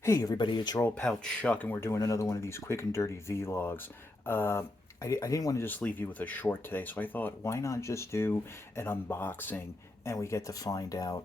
Hey everybody, it's your old pal Chuck, and we're doing another one of these quick and dirty vlogs. I didn't want to just leave you with a short today, so I thought, why not just do an unboxing, and we get to find out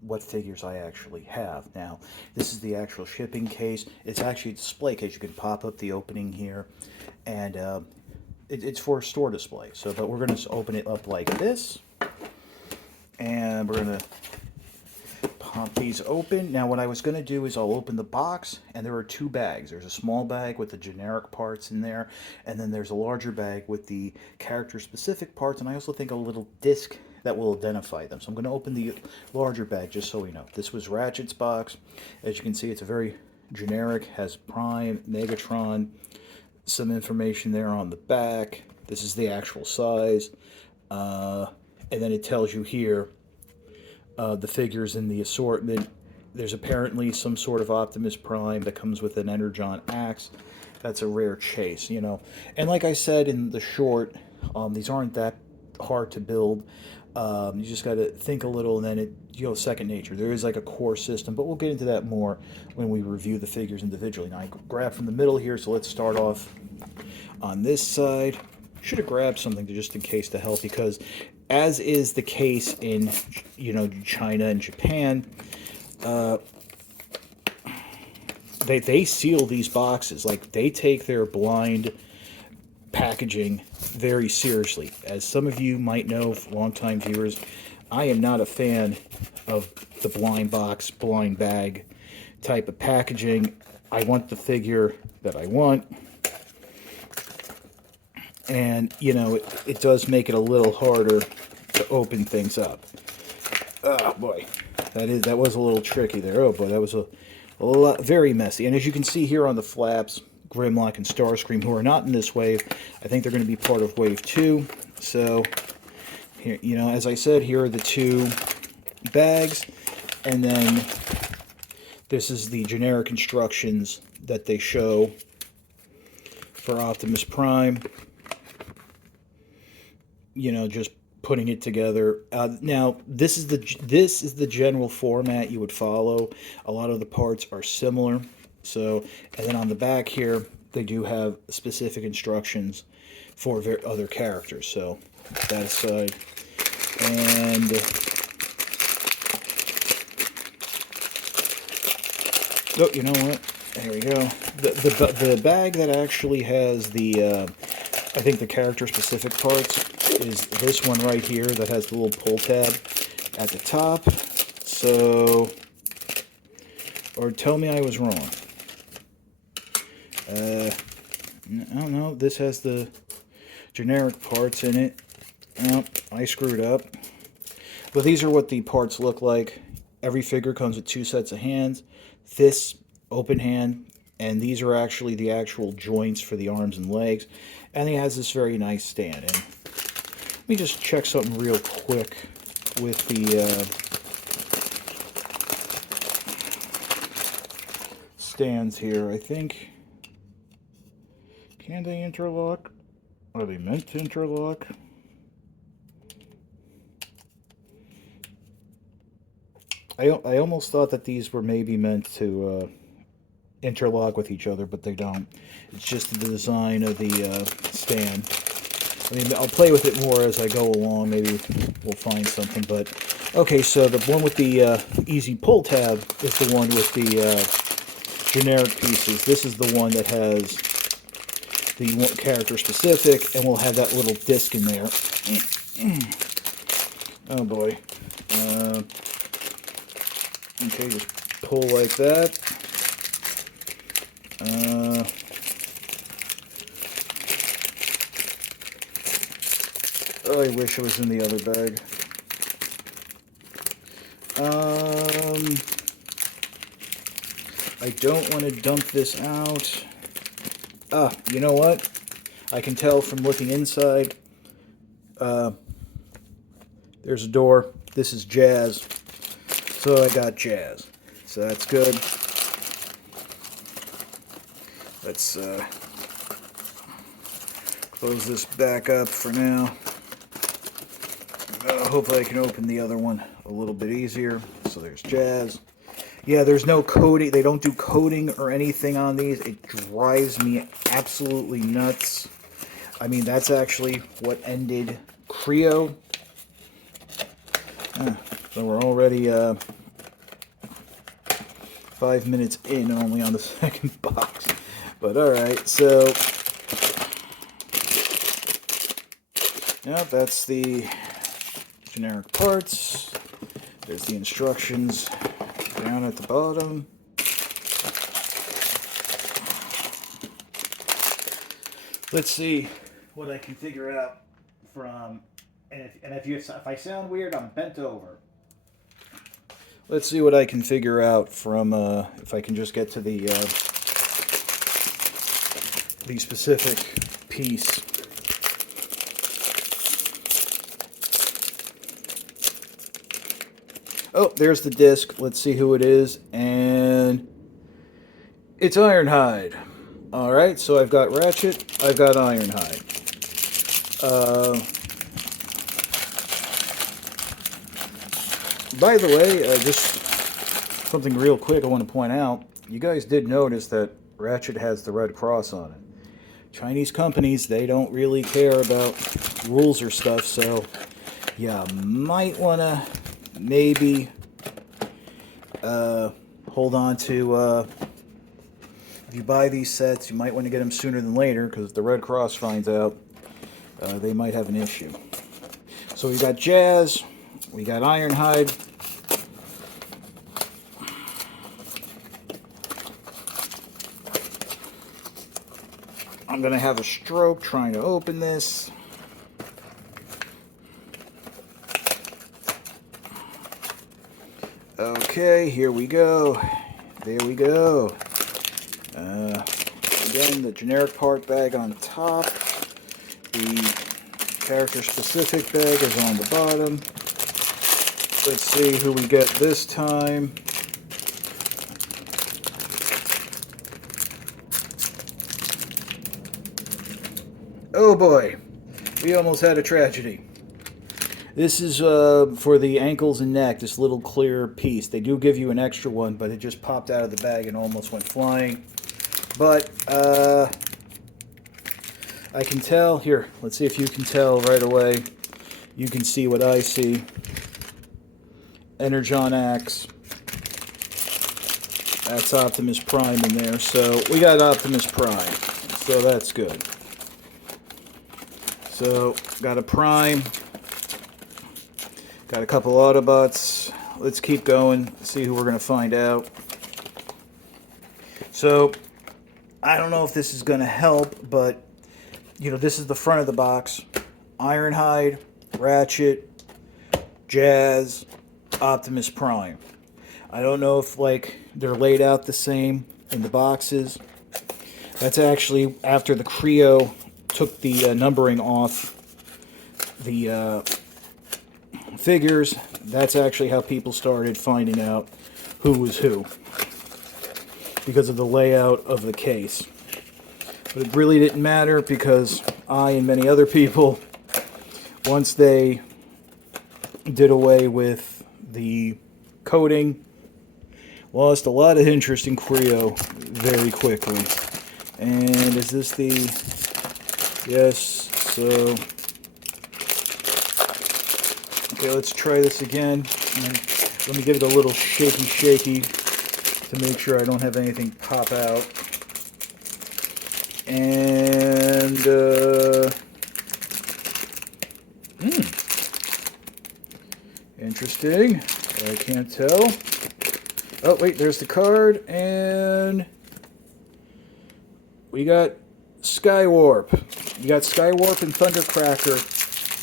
what figures I actually have. Now, this is the actual shipping case. It's actually a display case. You can pop up the opening here, and it's for a store display. So, but we're going to open it up like this, and we're going to pop these open. Now what I was going to do is I'll open the box, and there are two bags. There's a small bag with the generic parts in there, and then there's a larger bag with the character specific parts, and I also think a little disc that will identify them. So I'm going to open the larger bag just so we know. This was Ratchet's box. As you can see, it's a very generic, has Prime, Megatron, some information there on the back. This is the actual size, and then it tells you here the figures in the assortment. There's apparently some sort of Optimus Prime that comes with an Energon axe. That's a rare chase, you know. And like I said in the short, these aren't that hard to build. You just got to think a little, and then second nature. There is like a core system, but we'll get into that more when we review the figures individually. Now I grab from the middle here, so let's start off on this side. Should have grabbed something just in case to help, because as is the case in China and Japan, they seal these boxes. Like, they take their blind packaging very seriously. As some of you might know, longtime viewers, I am not a fan of the blind box, blind bag type of packaging. I want the figure that I want. And, it does make it a little harder to open things up. Oh, boy. That was a little tricky there. Oh, boy, that was a lot, very messy. And as you can see here on the flaps, Grimlock and Starscream, who are not in this wave, I think they're going to be part of Wave 2. So, here, as I said, here are the two bags. And then this is the generic instructions that they show for Optimus Prime. Just putting it together. Now, this is the general format you would follow. A lot of the parts are similar. So, and then on the back here, they do have specific instructions for other characters. So, that aside, and oh, you know what? There we go. The bag that actually has the I think the character specific parts is this one right here that has the little pull tab at the top. So, or tell me I was wrong. I don't know. This has the generic parts in it. Oh, I screwed up. But these are what the parts look like. Every figure comes with two sets of hands. This open hand, and these are actually the actual joints for the arms and legs. And he has this very nice stand. And let me just check something real quick with the stands here. I think, can they interlock? Are they meant to interlock? I almost thought that these were maybe meant to interlock with each other, but they don't. It's just the design of the stand. I mean, I'll play with it more as I go along. Maybe we'll find something. But okay, so the one with the easy pull tab is the one with the generic pieces. This is the one that has the character specific, and we'll have that little disc in there. Oh boy. Okay, just pull like that. Oh, I wish it was in the other bag. I don't want to dump this out. You know what? I can tell from looking inside. There's a door. This is Jazz. So I got Jazz. So that's good. Let's close this back up for now. Hopefully I can open the other one a little bit easier. So there's Jazz. Yeah, there's no coating. They don't do coating or anything on these. It drives me absolutely nuts. I mean, that's actually what ended Creo. So we're already 5 minutes in, only on the second box. But alright, so yeah, that's the generic parts. There's the instructions down at the bottom. Let's see what I can figure out from, and if I sound weird, I'm bent over. Let's see what I can figure out from, if I can just get to the specific piece. Oh, there's the disc. Let's see who it is. And it's Ironhide. Alright, so I've got Ratchet, I've got Ironhide. By the way, just something real quick I want to point out. You guys did notice that Ratchet has the red cross on it. Chinese companies, they don't really care about rules or stuff, so yeah, might want to maybe hold on to, if you buy these sets, you might want to get them sooner than later, because if the Red Cross finds out, they might have an issue. So we got Jazz, we got Ironhide. I'm going to have a stroke trying to open this. Okay, here we go. There we go. Again, the generic part bag on top. The character-specific bag is on the bottom. Let's see who we get this time. Oh boy, we almost had a tragedy. This is for the ankles and neck, this little clear piece. They do give you an extra one, but it just popped out of the bag and almost went flying. But I can tell, here, let's see if you can tell right away. You can see what I see. Energon Axe. That's Optimus Prime in there. So we got Optimus Prime. So that's good. So got a Prime. Got a couple Autobots. Let's keep going. See who we're going to find out. So I don't know if this is going to help, but you know, this is the front of the box. Ironhide, Ratchet, Jazz, Optimus Prime. I don't know if like they're laid out the same in the boxes. That's actually after the Creo took the numbering off the figures. That's actually how people started finding out who was who, because of the layout of the case. But it really didn't matter, because I and many other people, once they did away with the coating, lost a lot of interest in Creo very quickly. And is this the... Yes, so... Okay, let's try this again. Let me give it a little shaky to make sure I don't have anything pop out. And, interesting. I can't tell. Oh, wait, there's the card, and we got Skywarp. You got Skywarp and Thundercracker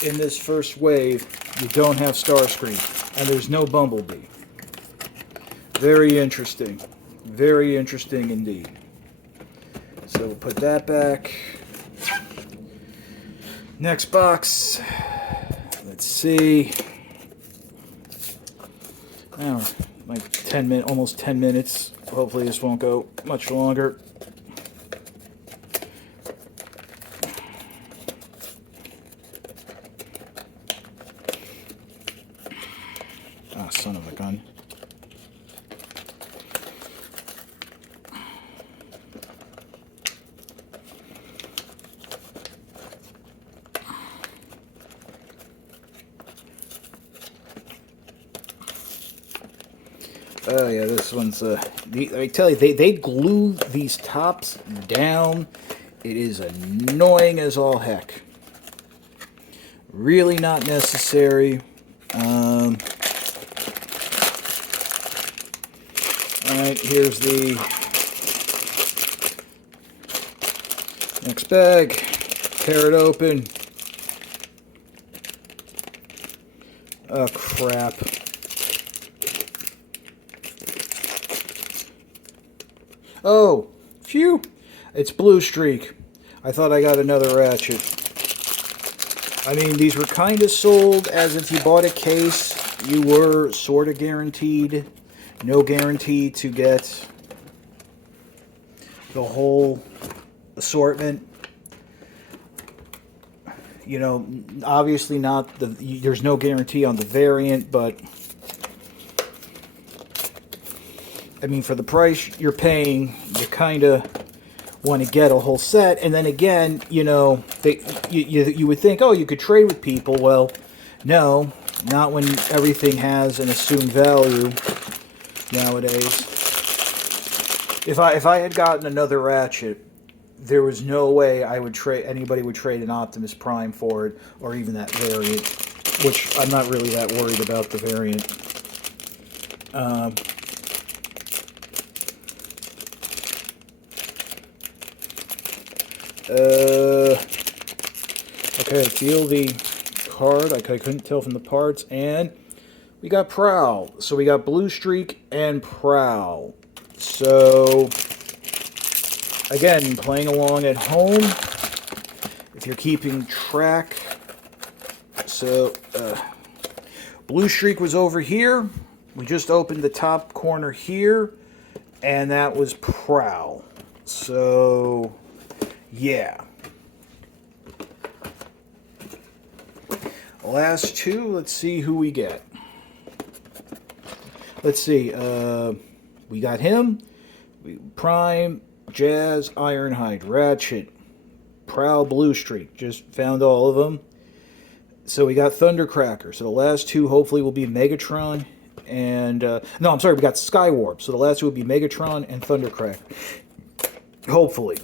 in this first wave. You don't have Starscream, and there's no Bumblebee. Very interesting. Very interesting indeed. So we'll put that back. Next box. Let's see. Oh, like 10 minutes, almost 10 minutes. Hopefully this won't go much longer. Ah, son of a gun. Oh yeah, this one's I tell you, they glue these tops down. It is annoying as all heck. Really not necessary. Alright, here's the next bag. Tear it open. Oh crap. Oh, phew. It's Blue Streak. I thought I got another ratchet. I mean, these were kind of sold as if you bought a case, you were sort of guaranteed. No guarantee to get the whole assortment. You know, obviously not there's no guarantee on the variant, but I mean, for the price you're paying, you kind of want to get a whole set. And then again, you know, you would think, oh, you could trade with people. Well, no, not when everything has an assumed value nowadays. If I had gotten another ratchet, there was no way anybody would trade an Optimus Prime for it, or even that variant, which I'm not really that worried about the variant. Okay, feel the card. I couldn't tell from the parts, and we got Prowl. So we got Blue Streak and Prowl. So again, playing along at home, if you're keeping track. So Blue Streak was over here. We just opened the top corner here, and that was Prowl. So yeah. Last two, let's see who we get. Let's see, we got him, Prime, Jazz, Ironhide, Ratchet, Prowl, Blue Streak. Just found all of them. So we got Thundercracker. So the last two hopefully will be Megatron and... no, I'm sorry, we got Skywarp. So the last two will be Megatron and Thundercracker. Hopefully.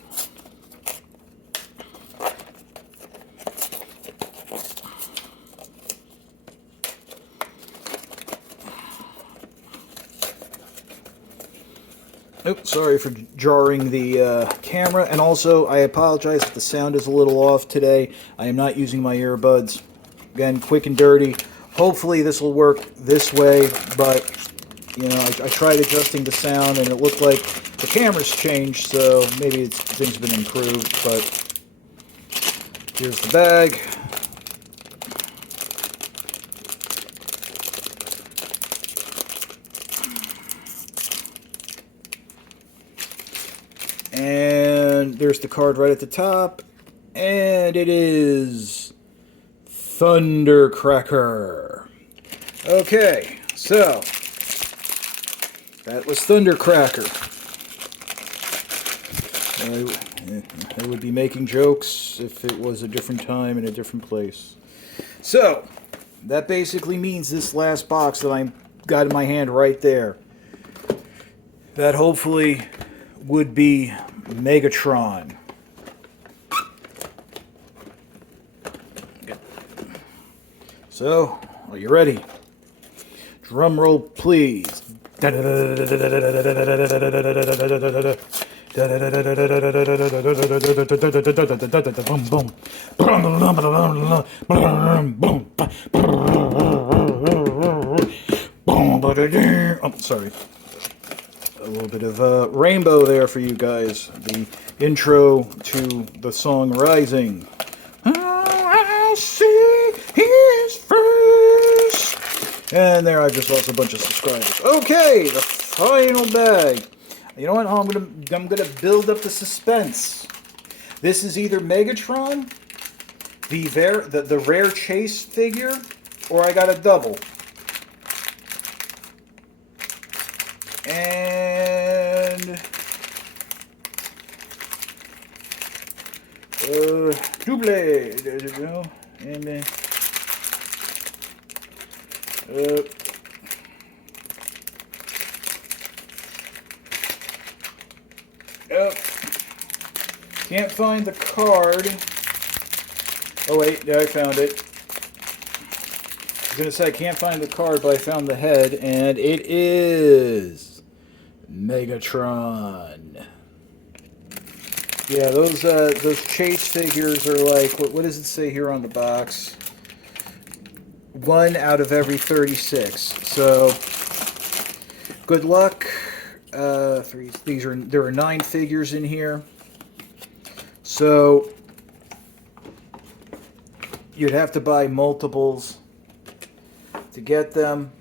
Oops, sorry for jarring the camera, and also I apologize if the sound is a little off today. I am not using my earbuds. Again, quick and dirty. Hopefully this will work this way, but you know, I tried adjusting the sound and it looked like the camera's changed, so maybe things have been improved, but here's the bag. And there's the card right at the top. And it is Thundercracker. Okay, so that was Thundercracker. I would be making jokes if it was a different time and a different place. So, that basically means this last box that I got in my hand right there, that hopefully would be Megatron. So, are you ready? Drum roll, please. Boom, boom. Oh, sorry. A little bit of rainbow there for you guys. The intro to the song Rising. I see his face. And there I just lost a bunch of subscribers. Okay, the final bag. You know what? I'm gonna build up the suspense. This is either Megatron, the rare chase figure, or I got a double. And double. There you go. And then Oh, can't find the card. Oh wait, yeah, I found it. I was gonna say I can't find the card, but I found the head, and it is Megatron. Yeah, those chase figures are like, what does it say here on the box? 1 out of every 36. So good luck. There are 9 figures in here. So you'd have to buy multiples to get them.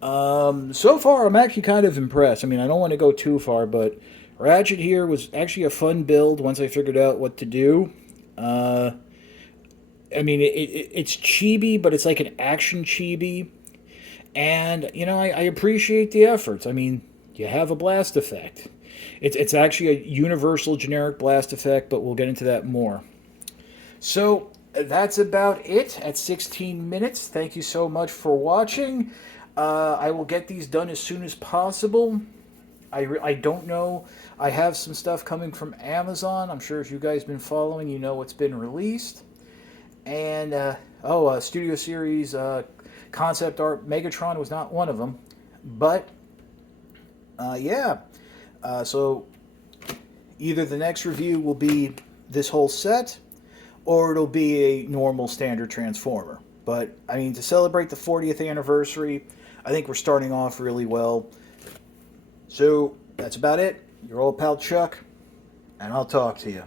So far, I'm actually kind of impressed. I mean, I don't want to go too far, but Ratchet here was actually a fun build once I figured out what to do. I mean, it's chibi, but it's like an action chibi. And, you know, I appreciate the efforts. I mean, you have a blast effect. It's actually a universal generic blast effect, but we'll get into that more. So that's about it at 16 minutes. Thank you so much for watching. I will get these done as soon as possible. I don't know. I have some stuff coming from Amazon. I'm sure if you guys been following, you know what's been released. And, Studio Series concept art. Megatron was not one of them. But, yeah. So, either the next review will be this whole set, or it'll be a normal standard Transformer. But, I mean, to celebrate the 40th anniversary, I think we're starting off really well. So, that's about it. Your old pal Chuck, and I'll talk to you.